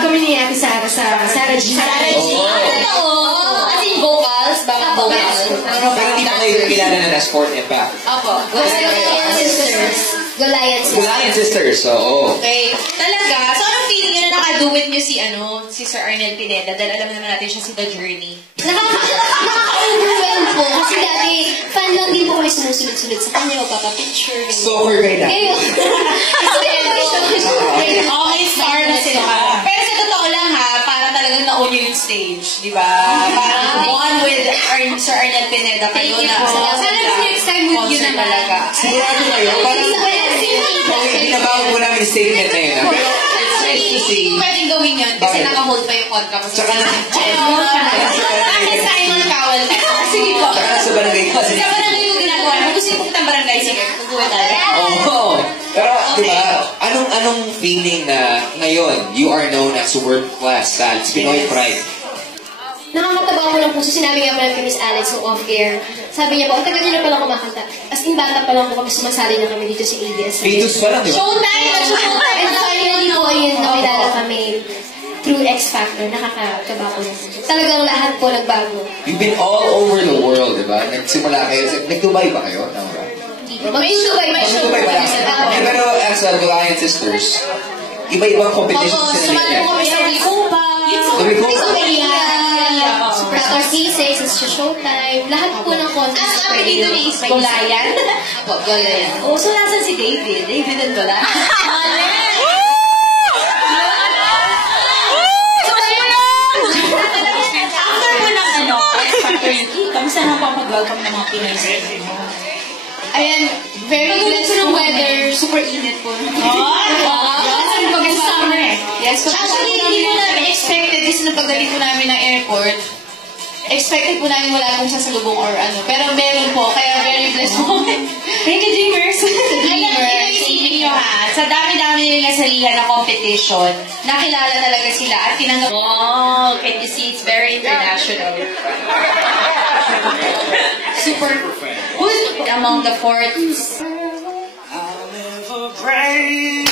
kami ni Ate Sarah sa Sarah G. Sarah G. Oo. As in vocals, baka vocals. Pero hindi pa kayo kilala na Sport Impact. Opo. Goliath Sisters. Goliath Sisters, oo. Okay. Talaga? So, anong feeling nyo na nakaduet nyo si Sir Arnel Pineda? Dahil alam naman natin siya si The Journey. Nakaka-overwhelm po. Kasi dati, fan lang din po kami sumusunod-sunod sa kanya o papapicture. Stalker kayo na. Okay, star na sila. Pero sa totoo lang ha, para talagang na-own nyo yung stage. Di ba? Parang one with Sir Arnel Pineda. Kayo na. Sana po next time with you naman. Sigurado kayo? Parang binabago ko namin yung statement na yun. Pero it's nice to see. Hindi pwedeng gawin yun kasi naka-hold pa yung podcast. Tsaka na. Bakit Simon Cowell? Sige po. Tsaka na sa barangay kasi. Sa barangay yung ginagawa. Kung gusto yung pupunta barangay, sige. Kukuha tayo. Oo. Pero, di ba, anong feeling na ngayon, you are known as world-class talents, Pinoy Pride? Nakakataba ko lang po. So, sinabi nga pala kay Miss Alex no off-air. Sabi niya po, ang tagal niyo na pala kumakanta. As in, bata pa lang po kami, sumasali na kami dito sa ABS. Fetus pa lang, di ba? Showtime! And finally po, yun, nakilala kami through X Factor. Nakakataba ko lang. Talagang lahat po nagbago. You've been all over the world, di ba? Nagsimula kayo, nag-Dubai ba kayo? Tama ba? Mag-Dubai Dubai ba lang? Pero as a Goliath Sisters, iba-ibang competitions sila niya. Kami sa Wikupa. Tapos C6, sa Showtime, lahat po ng contest. Ang dito ni is Goliath. Apo, Goliath. Oh, so nasan si David? David and Goliath. After mo ng X-Factor UK, kamusta na po mag-welcome ng mga Pinoy sa inyo? Ayan, very blessed ng weather. Super init po. Kasi mag-summer eh. Yes, actually, hindi mo namin expected kasi nung pagdating po namin ng airport, expected po namin wala pong sasalubong or ano. Pero meron po, kaya very blessed po. Thank you, Dreamers. Ayan, isipin nyo ha, sa dami-dami yung nasalihan na competition, nakilala talaga sila at tinanggap. Oh, can you see, it's very international. Super good among the fourths. I'll never pray.